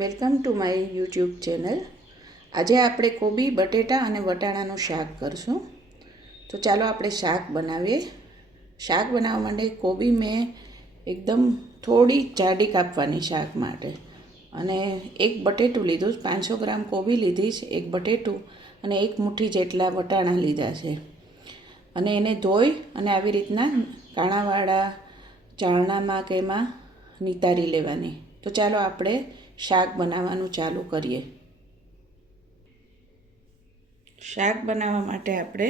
Welcome to my YouTube channel. આજે આપણે કોબી બટેટા અને વટાણાનું શાક કરશું. તો ચાલો આપણે શાક બનાવીએ. શાક બનાવવા માટે કોબી મેં એકદમ થોડી જાડી કાપવાની શાક માટે, અને એક બટેટું લીધું, 500 ગ્રામ કોબી લીધી છે, એક બટેટું અને એક મુઠ્ઠી જેટલા વટાણા લીધા છે. અને એને ધોઈ અને આવી રીતના કાણાવાળા ચાળણામાં કે એમાં નિતારી લેવાની. તો ચાલો આપણે શાક બનાવવાનું ચાલુ કરીએ. શાક બનાવવા માટે આપણે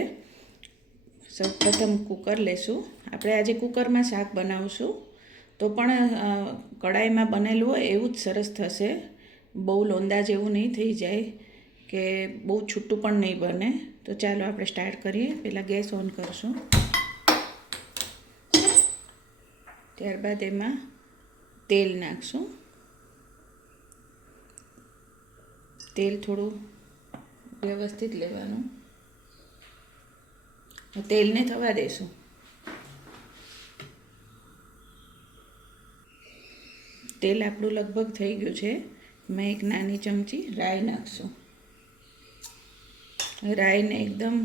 સૌપ્રથમ કુકર લેશું. આપણે આજે કુકરમાં શાક બનાવશું, તો પણ કડાઈમાં બનેલું હોય એવું જ સરસ થશે. બહુ લોંદા જેવું નહીં થઈ જાય કે બહુ છૂટું પણ નહીં બને. તો ચાલો આપણે સ્ટાર્ટ કરીએ. પહેલાં ગેસ ઓન કરશું. ત્યારબાદ એમાં તેલ નાખશું. તેલ થોડું વ્યવસ્થિત લેવાનું. તેલને થવા દેશું. તેલ આપણું લગભગ થઈ ગયું છે. મેં એક નાની ચમચી રાઈ નાખશું. રાઈને એકદમ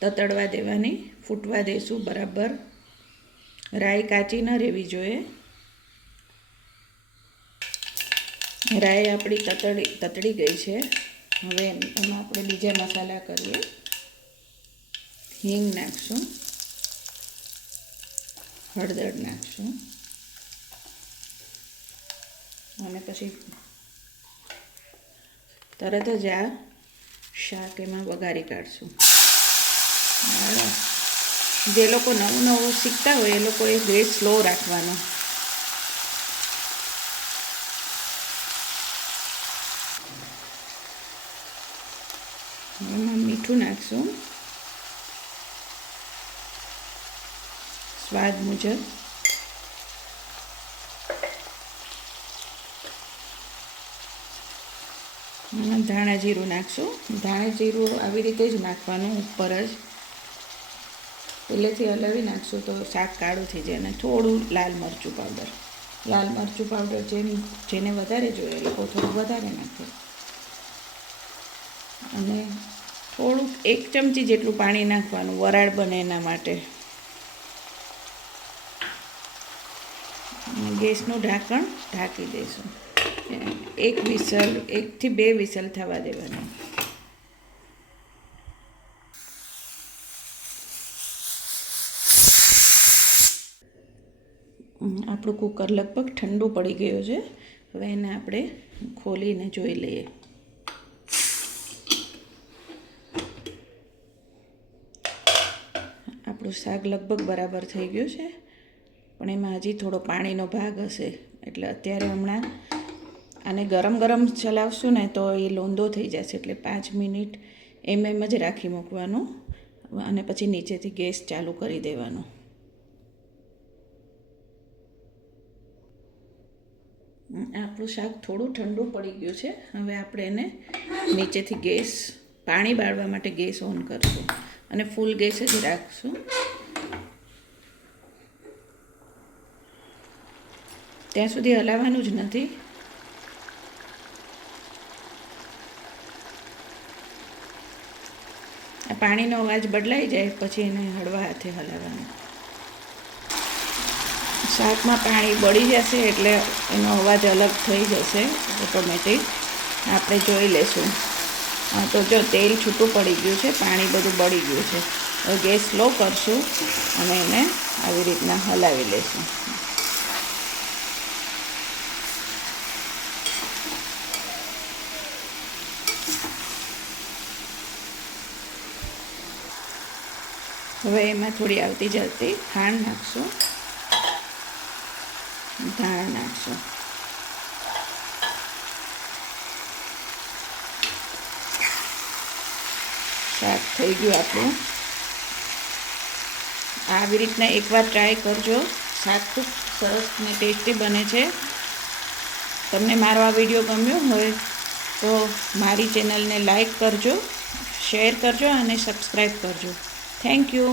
તતડવા દેવાની, ફૂટવા દેશું બરાબર. રાઈ કાચી ન રહેવી જોઈએ. રાઈ આપણી તતડી ગઈ છે. હવે એમાં આપણે બીજા મસાલા કરીએ. હિંગ નાખશું, હળદર નાખશું, અને પછી તરત જ આ શાક એમાં વઘારી કાઢશું. જે લોકો નવું શીખતા હોય એ લોકોએ ગેસ સ્લો રાખવાનો. એમાં મીઠું નાખશું સ્વાદ મુજબ. ધાણા જીરું નાખશું. ધાણા જીરું આવી રીતે જ નાખવાનું, ઉપર જ પહેલેથી હલાવી નાખશું તો શાક કાળું થઈ જાય. અને થોડું લાલ મરચું પાવડર. લાલ મરચું પાવડર જેને વધારે જોઈએ એ લોકો થોડું વધારે નાખે. અને થોડુંક 1 ચમચી જેટલું પાણી નાખવાનું, વરાળ બને એના માટે. અને ગેસનું ઢાંકણ ઢાંકી દઈશું. 1 થી 2 વિસલ થવા દેવાની. આપણું કુકર લગભગ ઠંડુ પડી ગયું છે. હવે એને આપણે ખોલીને જોઈ લઈએ. આપણું શાક લગભગ બરાબર થઈ ગયું છે, પણ એમાં હજી થોડો પાણીનો ભાગ હશે. એટલે અત્યારે હમણાં આને ગરમ ચલાવશું ને તો એ લોંદો થઈ જશે. એટલે 5 મિનિટ એમ જ રાખી મૂકવાનું, અને પછી નીચેથી ગેસ ચાલુ કરી દેવાનો. આપણું શાક થોડું ઠંડુ પડી ગયું છે. હવે આપણે એને નીચેથી પાણી બાળવા માટે ગેસ ઓન કરશું, અને ફૂલ ગેસ જ રાખશું. ત્યાં સુધી હલાવવાનું જ નથી. આ પાણીનો અવાજ બદલાઈ જાય પછી એને હળવા હાથે હલાવવાનું. શાકમાં પાણી બળી જશે એટલે એનો અવાજ અલગ થઈ જશે ઓટોમેટિક. આપણે જોઈ લેશું. તો જો તેલ છૂટું પડી ગયું છે, પાણી બધું બળી ગયું છે. હવે ગેસ સ્લો કરશું અને એને આવી રીતના હલાવી લેશું. હવે એમાં થોડી આવતી જતી ખાંડ નાખશું, ધાણા નાખશું. શાક થઈ ગયું આપણું. આવી રીતના એકવાર ટ્રાય કરજો. શાક ખૂબ સરસ ને ટેસ્ટી બને છે. તમને મારો આ વિડીયો ગમ્યો હોય તો મારી ચેનલને લાઈક કરજો, શેર કરજો અને સબસ્ક્રાઈબ કરજો. Thank you.